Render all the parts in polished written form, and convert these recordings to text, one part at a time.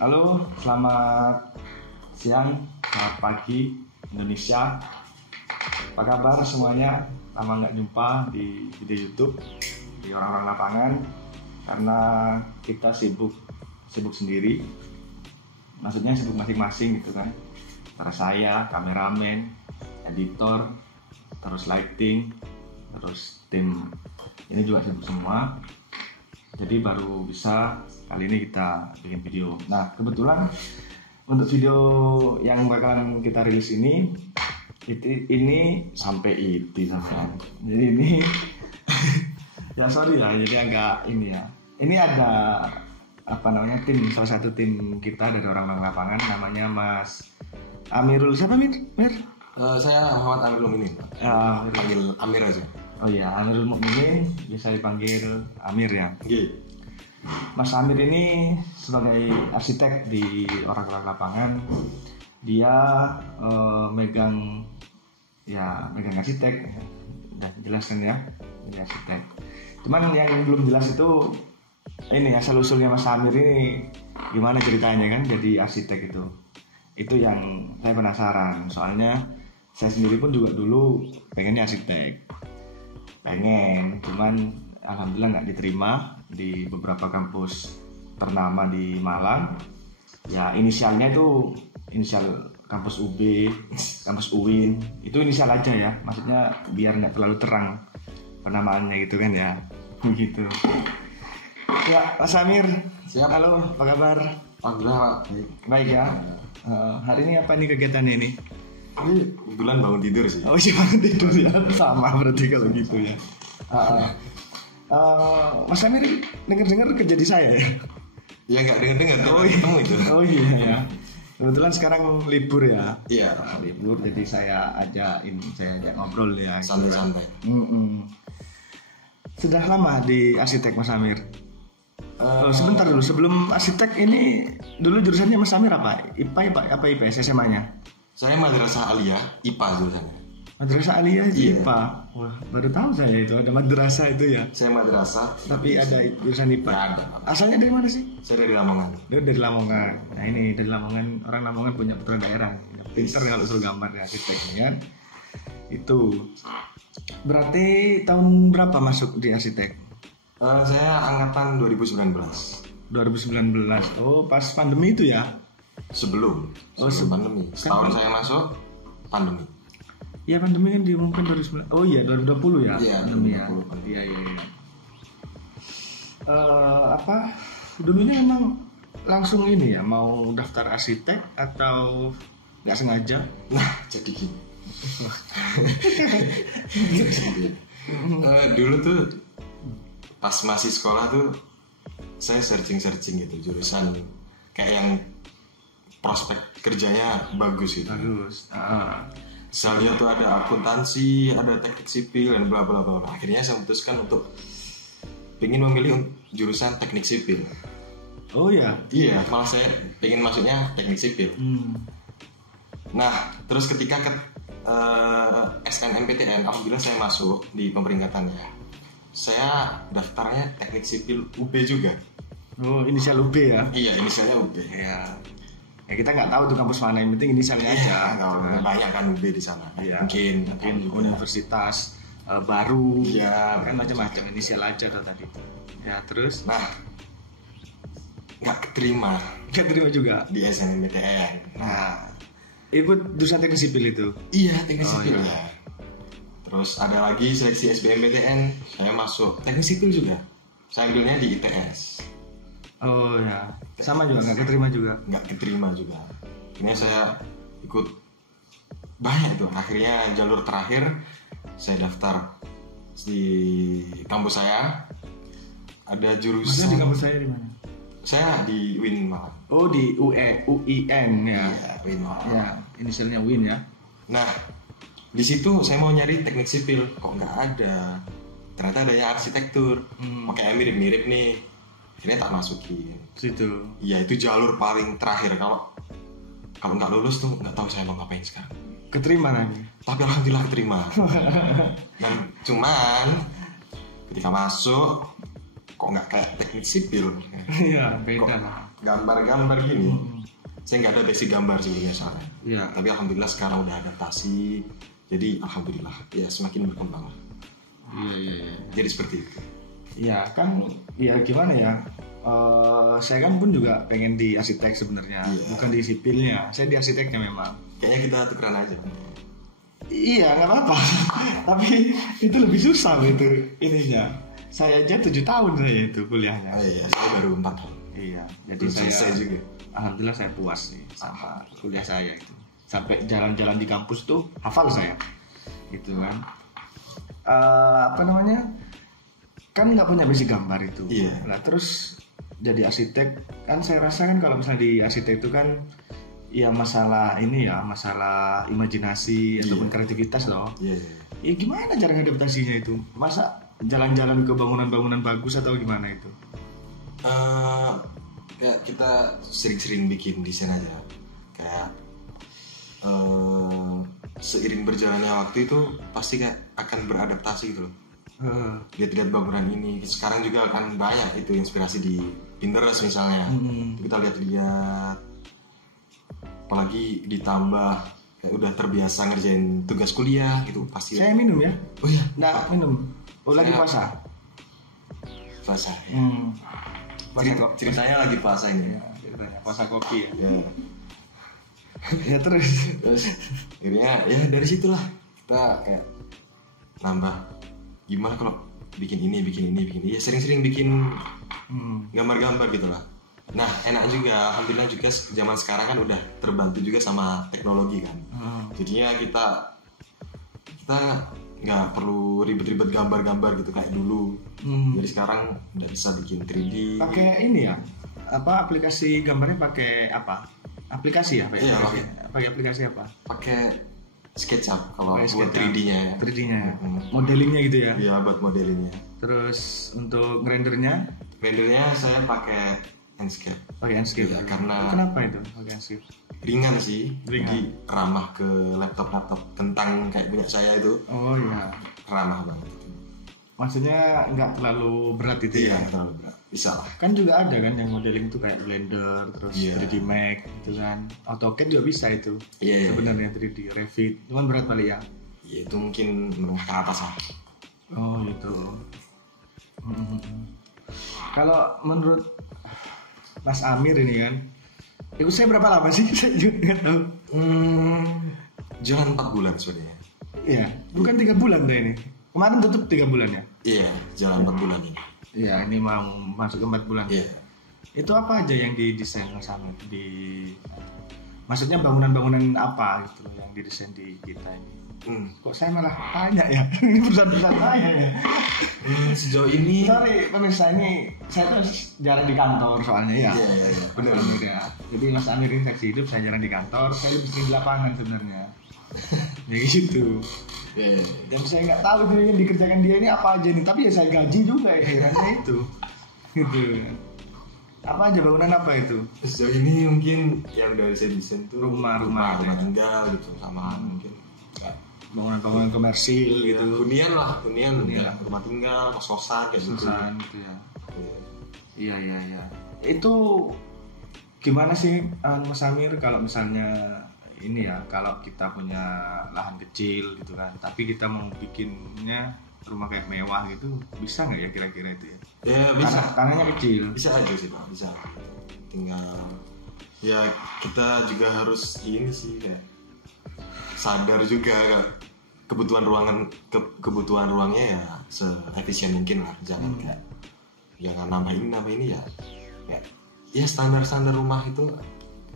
Halo, selamat siang, selamat pagi Indonesia. Apa kabar semuanya? Lama nggak jumpa di video YouTube di orang-orang lapangan karena kita sibuk sendiri. Maksudnya sibuk masing-masing gitu kan. Antara saya, kameramen, editor, terus lighting, terus tim ini juga sibuk semua. Jadi baru bisa kali ini kita bikin video. Nah, kebetulan untuk video yang bakalan kita rilis ini sampai. Jadi ini ya sorry lah, jadi agak ini ya. Ini ada salah satu tim kita dari orang-orang lapangan, namanya Mas Amirul. Siapa Mir? Saya Muhammad Amirul Mukminin. Ya, Panggil Amir aja. Oh iya, Amirul Mukminin, bisa dipanggil Amir ya. Iya. Mas Amir ini sebagai arsitek di orang-orang lapangan, dia megang arsitek, udah jelas kan ya, jadi arsitek. Cuman yang belum jelas itu ini asal-usulnya Mas Amir ini gimana ceritanya kan jadi arsitek itu. Itu yang saya penasaran, soalnya saya sendiri pun juga dulu pengennya arsitek. Cuman alhamdulillah nggak diterima di beberapa kampus ternama di Malang. Ya inisialnya itu inisial kampus UB, kampus UIN, itu inisial aja ya, maksudnya biar nggak terlalu terang penamaannya gitu kan ya, begitu. Ya Mas Amir, siap. Halo, apa kabar? Alhamdulillah baik ya. Hari ini apa nih kegiatannya ini? Ini kebetulan bangun tidur sih. Oh iya, bangun tidur ya, sama berarti kalau gitu ya. Mas Amir dengar kerja di saya ya? Ya nggak dengar. Oh iya. Ketemu itu. Oh iya ya. Kebetulan sekarang libur ya. Iya. Libur, jadi saya ajak ngobrol ya. Santai-santai. Sudah lama di arsitek Mas Amir? Sebentar dulu, sebelum arsitek ini dulu jurusannya Mas Amir apa? IPA apa IPS SMA-nya? Saya Madrasah Aliyah, IPA jurusannya. Madrasah Aliyah Iya. IPA. Wah, baru tahu saya itu ada madrasah itu ya. Saya madrasah. Tapi ada jurusan IPA. Ya, ada. Asalnya dari mana sih? Saya dari Lamongan. Dia dari Lamongan. Nah ini dari Lamongan, orang Lamongan punya putra daerah. Pinter kalau suruh gambar ya arsiteknya kan. Itu. Berarti tahun berapa masuk di arsitek? Saya angkatan 2019. 2019. Oh, pas pandemi itu ya? Sebelum pandemi. Setahun saya masuk pandemi. Iya, pandemi kan diumumkan 2019. Oh iya, 2020 ya? Iya, pandemi 2020. Iya. Dulunya emang langsung ini ya, mau daftar arsitek atau nggak sengaja? Nah, jadi gini. Dulu tuh pas masih sekolah tuh saya searching gitu jurusan kayak yang prospek kerjanya bagus gitu. Bagus. Saya lihat tuh ada akuntansi, ada teknik sipil dan bla bla bla. Akhirnya saya memutuskan untuk ingin memilih jurusan teknik sipil. Oh ya? Iya, malah saya pengen masuknya teknik sipil. Nah, terus ketika SNMPTN, alhamdulillah saya masuk di pemeringkatannya. Saya daftarnya teknik sipil UB juga. Oh, inisial UB ya? Iya, inisialnya UB. Ya kita nggak tahu tuh kampus mana, yang penting inisialnya aja. Banyak kan UB di sana. Iya, mungkin universitas baru. Iya, kan macam-macam, inisial aja tuh tadi. Ya terus? Nah, nggak keterima juga di SNMPTN. Nah, ikut jurusan teknik sipil itu? Iya, teknik sipil iya. ya. Terus ada lagi seleksi SBMPTN, saya masuk teknik sipil juga. Saya ambilnya di ITS. Oh ya, sama juga nggak keterima juga. Ini saya ikut banyak tuh. Akhirnya jalur terakhir saya daftar di kampus saya. Ada jurusan. Maksudnya di kampus saya di mana? Saya di UIN Malang. Oh di UIN ya. Iya, UIN Malang. Ya, inisialnya UIN ya. Nah, di situ saya mau nyari teknik sipil, kok nggak ada. Ternyata ada yang arsitektur, makanya mirip-mirip nih. Akhirnya tak masukin. Situ. Iya, itu jalur paling terakhir. Kalau nggak lulus tuh nggak tahu saya mau ngapain sekarang. Keterima lagi. Tapi alhamdulillah keterima. Dan cuman ketika masuk kok nggak kayak teknik sipil. Iya, beda lah. Gambar-gambar gini. Saya nggak ada basic gambar sebenarnya soalnya. Iya. Tapi alhamdulillah sekarang udah adaptasi. Jadi alhamdulillah ya semakin berkembang lah. Iya. Jadi seperti itu. Ya kan, ya gimana ya? Saya kan pun juga pengen di arsitek sebenarnya, bukan di sipilnya. Saya di arsiteknya memang. Kayaknya kita tukeran aja. Iya, nggak apa-apa. Tapi itu lebih susah gitu ininya. Saya aja 7 tahun saya itu kuliahnya. Oh iya, saya baru 4 tahun. Iya, jadi Belum selesai saya juga. alhamdulillah saya puas nih sama kuliah saya itu. Sampai jalan-jalan di kampus tuh hafal saya, gitu kan. Apa namanya? Kan nggak punya basic gambar itu. Iya. Nah terus jadi arsitek kan saya rasa kan kalau misalnya di arsitek itu kan ya masalah ini ya, masalah imajinasi ataupun kreativitas loh. Iya. Ya gimana cara adaptasinya itu? Masa jalan-jalan ke bangunan-bangunan bagus atau gimana itu? Kayak kita sering-sering bikin desain aja. Kayak seiring berjalannya waktu itu pasti kayak akan beradaptasi gitu loh. Lihat-lihat bangunan ini. Sekarang juga akan banyak itu inspirasi di Pinterest misalnya. Kita lihat-lihat. Apalagi ditambah kayak udah terbiasa ngerjain tugas kuliah gitu pasti. Saya minum ya? Oh iya. Nggak minum. Oh lagi puasa? Puasa. Puasa kok. Ceritanya lagi puasa ini. Ya, ceritanya puasa kopi ya. Ya. Ya terus Akhirnya ya dari situlah kita kayak nambah gimana kalau bikin ini ya sering-sering bikin gambar-gambar gitu lah. Nah enak juga, alhamdulillah juga zaman sekarang kan udah terbantu juga sama teknologi kan. Jadinya kita nggak perlu ribet-ribet gambar-gambar gitu kayak dulu. Jadi sekarang udah bisa bikin 3D. pakai ini ya, apa aplikasi gambarnya pakai apa? Aplikasi ya? Iya, pakai aplikasi apa? Pakai SketchUp kalau Pakai buat SketchUp. 3D-nya ya. 3D-nya ya. Modelingnya gitu ya. Iya buat modelingnya. Terus untuk rendernya Rendernya saya pakai Enscape. pakai Enscape. Ya, karena kenapa itu pakai Enscape? ringan sih, Ringan. jadi ramah ke laptop kentang kayak punya saya itu, Oh iya. ramah banget. Maksudnya nggak terlalu berat itu Iya, ya? nggak terlalu berat, bisa lah. Kan juga ada kan yang modeling itu kayak Blender, terus Iya. 3D Max gitu kan. AutoCAD juga bisa itu. Iya. Sebenarnya 3D Revit, cuman berat kali ya. Ya, itu mungkin menengah ke atas lah. Oh gitu. Kalau menurut Mas Amir ini kan, ikut saya berapa lama sih? Saya juga nggak tahu. Jalan 4 bulan sebenarnya. Iya, bukan 3 bulan deh ini. Kemarin tutup 3 bulan ya? Iya, jalan 4 bulan ini. Iya, ini mau masuk ke 4 bulan. Iya. Itu apa aja yang didesain Mas Amir? Maksudnya bangunan-bangunan apa gitu loh yang didesain di kita ini? Kok saya malah tanya ya? Ini perusahaan-perusahaan saya ya. Sejauh ini. Sorry pemirsa, ini saya tuh jarang di kantor soalnya ya. Iya. Benar ya. Jadi Mas Amir ini saksi hidup, saya jarang di kantor, saya lebih sering di lapangan sebenarnya. Ya gitu. Iya. Dan saya nggak tahu tuh yang dikerjakan dia ini apa aja nih, tapi ya saya gaji juga ya, hanya itu. Gitu. Apa aja bangunan apa itu? Sejauh ini mungkin yang dari saya desain tuh Rumah tinggal gitu, sama mungkin bangunan-bangunan komersil gitu. hunian ya, rumah tinggal, kos-kosan kayak gitu. Kosan gitu ya. Iya. Itu gimana sih Mas Amir kalau misalnya ini ya, kalau kita punya lahan kecil gitu kan, tapi kita mau bikinnya rumah kayak mewah gitu, bisa nggak ya kira-kira itu ya? Ya bisa. Tanahnya kecil. Bisa aja sih Pak, bisa. Tinggal ya kita juga harus ini sih kayak sadar juga kebutuhan ruangnya ya seefisien mungkin lah, jangan kayak jangan nambah ini ya standar rumah itu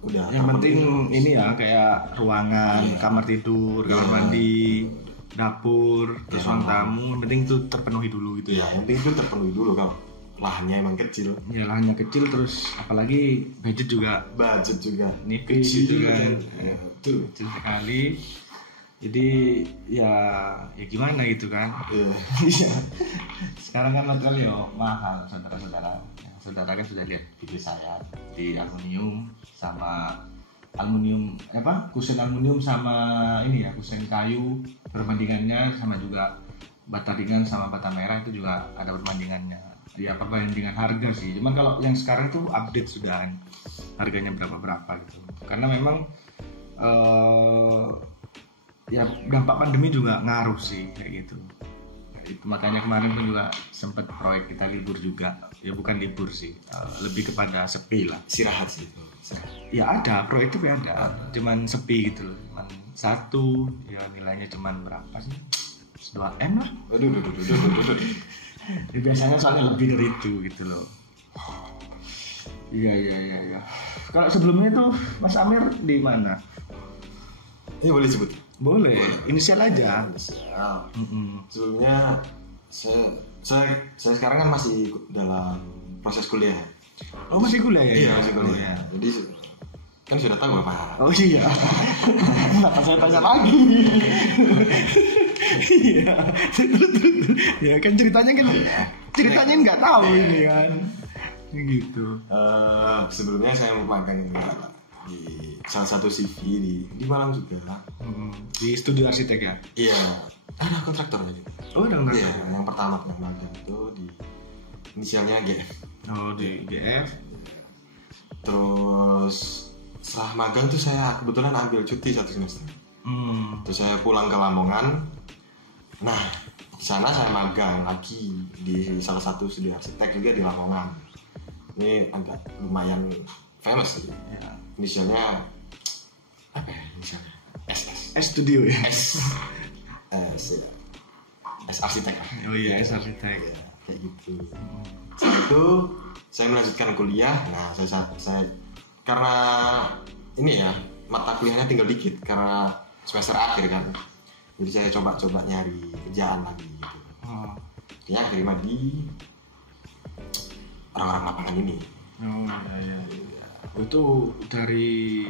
udah yang penting ini ya kayak ruangan, kamar tidur, kamar mandi, dapur, terus ruang tamu, yang penting itu terpenuhi dulu gitu ya. Yang penting itu terpenuhi dulu kalau lahannya emang kecil. Ya lahannya kecil, terus apalagi budget juga nipis gitu kan. Betul. Kecil sekali. Jadi ya gimana gitu kan. Sekarang kan material mahal saudara-saudara. Saudara kan sudah lihat video saya di kusen aluminium sama ini ya, kusen kayu, perbandingannya sama juga bata ringan sama bata merah itu juga ada perbandingannya. ya perbandingan harga sih. Cuman kalau yang sekarang tuh update sudah harganya berapa gitu. Karena memang ya dampak pandemi juga ngaruh sih kayak gitu. Itu makanya kemarin pun juga sempat proyek kita libur juga. Ya bukan libur sih, lebih kepada sepi lah. Istirahat sih itu. Ya ada, proyek itu ada, cuman sepi gitu loh. Cuman satu, ya nilainya cuman berapa sih? 2M lah. Waduh. Ya, biasanya soalnya lebih dari itu gitu loh. Iya. Kalau sebelumnya tuh Mas Amir di mana? Ini boleh sebut? Boleh. Inisial aja. Inisial. Sebelumnya saya sekarang kan masih dalam proses kuliah. Oh masih kuliah ya? Iya masih kuliah. Ya. Jadi kan sudah tahu Bapak. Oh iya. Kenapa saya tanya lagi? Iya. Ya kan ceritanya nggak tahu ini kan. Gitu. Sebelumnya saya magang di salah satu CV di Malang juga. Di studio arsitek ya? Iya. Ada kontraktornya juga. Oh ada kontraktor. Iya. Yang pertama yang magang itu di inisialnya GF. Oh di GF. Terus setelah magang tuh saya kebetulan ambil cuti 1 semester. Terus saya pulang ke Lamongan. Nah di sana saya magang lagi di salah satu studio arsitek juga di Lamongan. Ini agak lumayan famous sih. Ya. Inisialnya apa ya inisialnya? S Studio ya. S arsitek. Oh iya S arsitek. Ya, kayak gitu. Setelah itu saya melanjutkan kuliah. Nah saya karena ini ya mata kuliahnya tinggal dikit karena semester akhir kan. Jadi saya coba nyari kerjaan lagi gitu. Akhirnya terima di orang-orang lapangan ini. Oh iya. Itu dari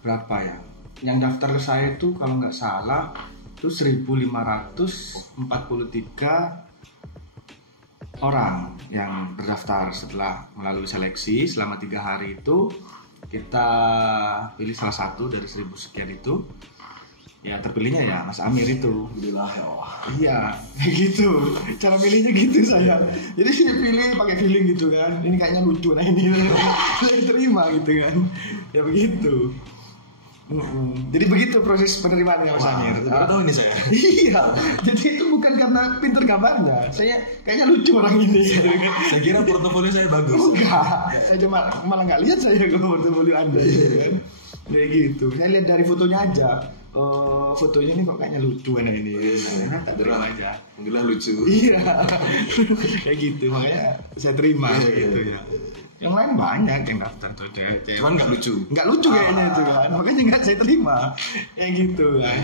berapa ya? Yang daftar ke saya itu kalau nggak salah itu 1.543 orang yang terdaftar. Setelah melalui seleksi selama 3 hari itu kita pilih salah satu dari 1.000 sekian itu. Ya terpilihnya ya Mas Amir itu. Alhamdulillah ya Allah. Iya, gitu. Cara pilihnya gitu saya. Jadi sini pilih pakai feeling gitu kan. Ini kayaknya lucu, nah ini saya diterima gitu kan. Ya begitu. Jadi begitu proses penerimaannya Mas Amir. Tahu ini saya. Iya. Jadi itu bukan karena pinter gambarnya. Saya kayaknya lucu orang ini. Gitu kan. Saya kira portofolio saya bagus. Enggak. Saya cuma malah nggak lihat saya ke portofolio Anda gitu kan. Kayak gitu. Saya lihat dari fotonya aja. Fotonya ini kok kayaknya lucu ini. Tak terima aja. Alhamdulillah lucu. Iya. Kayak gitu. Makanya saya terima gitu ya. Yang lain banyak yang daftar tuh cewek. Cuman nggak lucu. Nggak lucu kayaknya itu kan. Makanya nggak saya terima. Kayak gitu kan.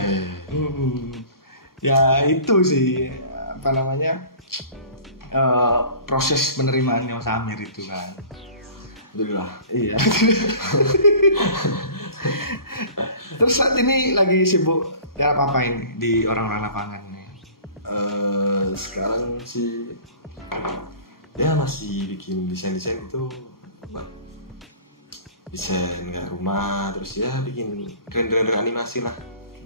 Ya itu sih apa namanya proses penerimaannya Mas Amir itu kan. Alhamdulillah. Iya. Terus saat ini lagi sibuk ya apa ini di orang-orang lapangan nih? Sekarang sih ya masih bikin desain itu, desain kayak rumah, terus ya bikin render animasi lah.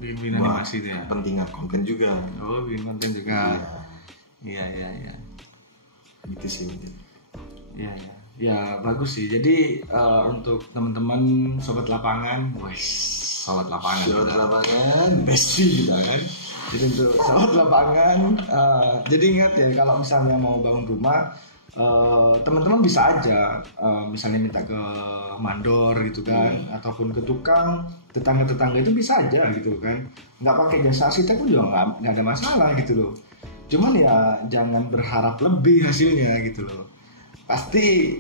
Bikin animasi tuh ya. Pentingan konten juga. Oh bikin konten juga. Iya. Gitu sih. Iya. Ya bagus sih. Jadi untuk teman-teman sobat lapangan, sobat lapangan, bestie gitu kan. Jadi untuk sobat lapangan, jadi ingat ya kalau misalnya mau bangun rumah, teman-teman bisa aja, misalnya minta ke mandor gitu kan, ataupun ke tukang, tetangga-tetangga itu bisa aja gitu kan. Nggak pakai jasa arsitek pun juga nggak ada masalah gitu loh. Cuman ya jangan berharap lebih hasilnya gitu loh. Pasti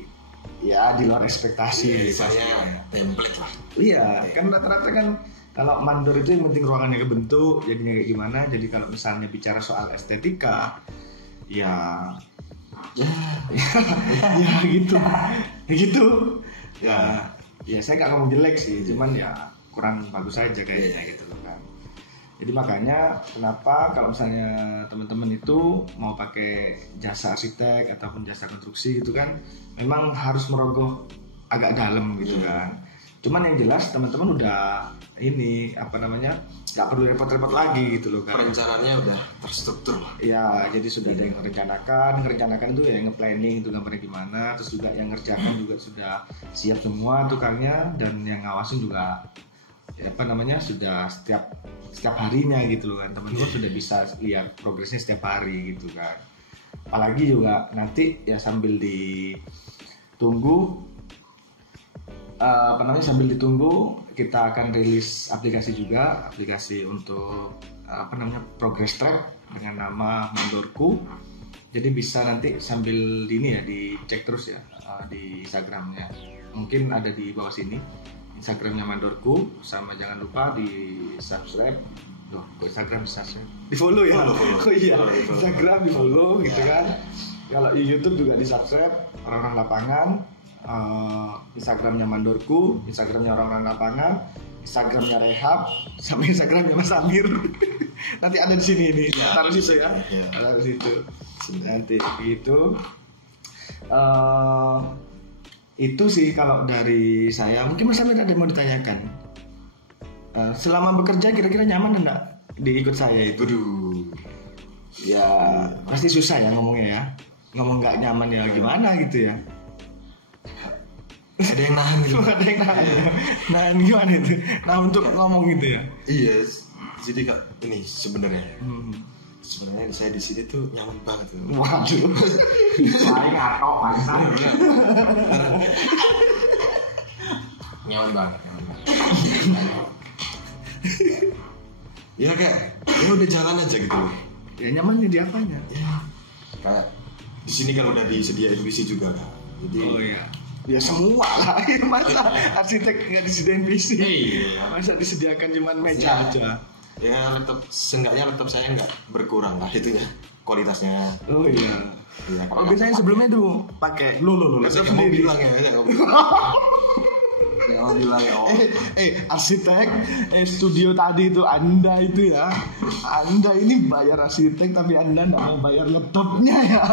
ya di luar ekspektasi. Saya template lah. Iya, kan rata-rata kan kalau mandor itu yang penting ruangannya kebentuk, jadinya kayak gimana. Jadi kalau misalnya bicara soal estetika, ya gitu. Ya saya nggak ngomong jelek sih, cuman ya kurang bagus aja kayaknya gitu loh kan. Jadi makanya kenapa kalau misalnya teman-teman itu mau pakai jasa arsitek ataupun jasa konstruksi itu kan memang harus merogoh agak dalam gitu kan. Cuman yang jelas teman-teman udah ini nggak perlu repot-repot lagi gitu loh kan. Perencanaannya udah terstruktur lah. Ya, jadi sudah ada yang merencanakan itu ya nge-planning itu gambarnya gimana, terus juga yang ngerjakan juga sudah siap semua tukangnya, dan yang ngawasin juga sudah setiap harinya gitu loh kan. Teman-teman sudah bisa lihat progresnya setiap hari gitu kan. Apalagi juga nanti ya sambil ditunggu kita akan rilis aplikasi untuk progress track dengan nama Mandorku. Jadi bisa nanti sambil dicek terus ya di Instagramnya, mungkin ada di bawah sini Instagramnya Mandorku, sama jangan lupa di subscribe. Instagram di follow ya. Oh iya, Instagram di follow gitu kan. Kalau di YouTube juga di subscribe orang-orang lapangan. Instagramnya Mandorku, Instagramnya orang-orang lapangan, Instagramnya Rehab, sama Instagramnya Mas Amir. Nanti ada di sini ini, taruh situ ya, taruh situ. Nanti gitu. Itu sih kalau dari saya. Mungkin Mas Amir ada yang mau ditanyakan. Selama bekerja kira-kira nyaman enggak diikut saya itu? Ya pasti susah ya ngomongnya ya. Ngomong nggak nyaman ya gimana gitu ya. Ada yang nahan gitu. Ada yang nahan ya. Nahan gimana itu? Nah untuk ngomong gitu ya. Iya. Jadi Kak, ini sebenarnya saya di sini tuh nyaman banget. Waduh. Paling ngatok bangsa. Nyaman banget. Ya kayak ya udah jalan aja gitu loh. Ya nyamannya di apanya? Ya kayak di sini kan udah disediain PC juga kan. Jadi oh iya. Ya semua lah, masa arsitek nggak disediain PC? Iya. Masa disediakan cuma meja aja? Ya seenggaknya laptop saya nggak berkurang lah itunya kualitasnya. Oh iya. Oh biasanya sebelumnya tuh pakai laptop sendiri. Bilang ya, Saya bilang ya. Arsitek, studio tadi itu Anda itu ya. Anda ini bayar arsitek tapi Anda nggak mau bayar laptopnya ya.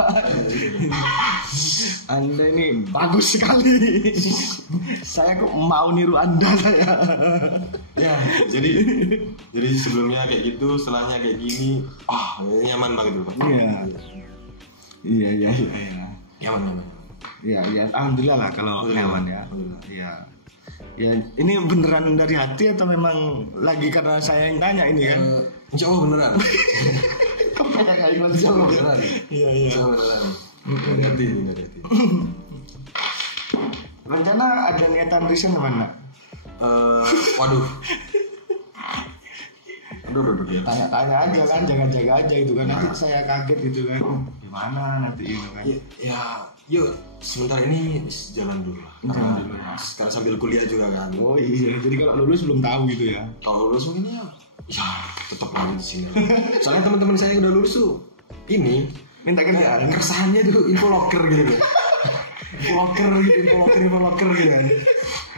Anda ini bagus sekali. Saya kok mau niru Anda saya. Ya, jadi sebelumnya kayak gitu, setelahnya kayak gini, nyaman banget Pak. Iya. Nyaman. Iya, alhamdulillah lah kalau nyaman ya. Iya. Ya, ini beneran dari hati atau memang lagi karena saya yang tanya ini kan? Insya Allah beneran. Kok kayak ikhlas? Insya Allah beneran. Iya. Insya Allah beneran. Hati. Rencana ada niatan resign mana? Waduh. Tanya aja kan, jaga-jaga aja gitu kan. Nanti saya kaget gitu kan. Gimana nanti itu kan? Ya, yuk sebentar ini jalan dulu lah. Karena sambil kuliah juga kan. Oh iya, jadi kalau lulus belum tahu gitu ya. Kalau lulus mungkin ya tetap lagi di sini. Soalnya teman-teman saya yang udah lulus tuh ini minta kerjaan. Keresahannya tuh info locker gitu. info locker gitu kan.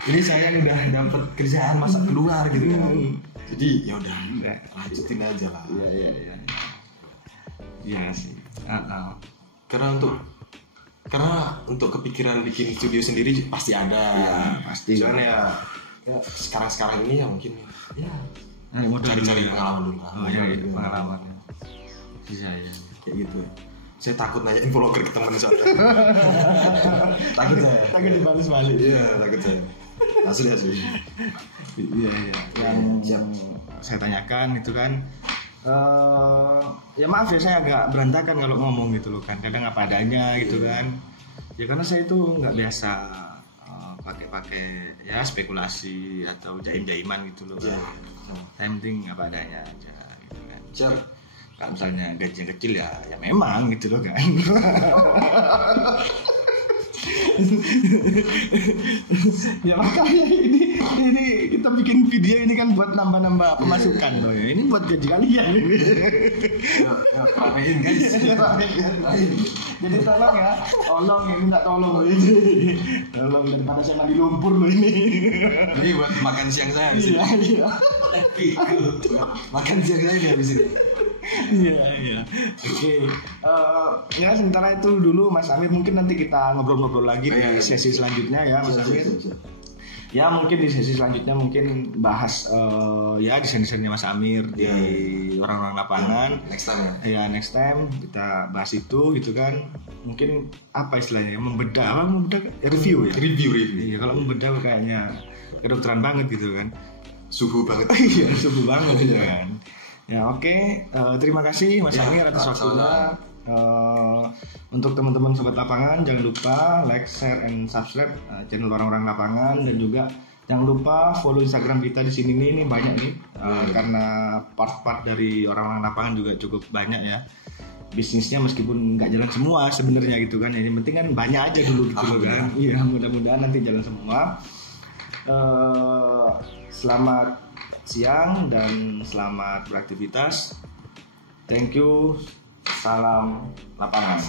Jadi saya udah dapat kerjaan masa keluar gitu kan. Jadi ya udah lanjutin aja lah. Iya. Iya sih. Karena untuk kepikiran bikin studio sendiri pasti ada. Ya, pasti. Soalnya ya sekarang ini ya mungkin cari-cari pengalaman dulu. Pengalaman. Iya. Kayak gitu. Saya takut nanya info locker ke teman soalnya. Takut dibalas balik. Iya, takut saya. Asli. Iya. Yang saya tanyakan itu kan. Ya maaf ya saya agak berantakan kalau ngomong gitu loh kan, kadang apa adanya gitu kan ya, karena saya itu nggak biasa pakai ya spekulasi atau jaim-jaiman gitu loh kan. Saya penting apa adanya aja gitu kan. Kalau misalnya gajinya kecil ya memang gitu loh kan. Ya makanya ini kita bikin video ini kan buat nambah pemasukan loh ya. Ini buat gaji kalian ini. Ramein guys. Jadi tolong ya, minta tolong loh ini. Tolong daripada saya mandi lumpur loh ini. Ini buat makan siang saya habis ini. Iya. Makan siang saya habis ini. Iya. Oke. Ya sementara itu dulu Mas Amir, mungkin nanti kita ngobrol-ngobrol lagi di sesi selanjutnya ya Mas Amir. Ya mungkin di sesi selanjutnya mungkin bahas ya desain-desainnya Mas Amir di orang-orang lapangan. Next time ya. Ya next time kita bahas itu gitu kan. Mungkin apa istilahnya membedah review ya. Review. Iya kalau membedah kayaknya kedokteran banget gitu kan. Suhu banget. Iya suhu banget gitu kan. Ya oke. Terima kasih Mas Amir atas waktunya. Untuk teman-teman sobat lapangan jangan lupa like, share, and subscribe channel orang-orang lapangan dan juga jangan lupa follow Instagram kita di sini nih, ini banyak nih karena part-part dari orang-orang lapangan juga cukup banyak ya bisnisnya meskipun nggak jalan semua sebenarnya gitu kan, yang penting kan banyak aja dulu gitu loh kan. Iya mudah-mudahan nanti jalan semua. Selamat siang dan selamat beraktivitas. Thank you. Salam lapangan.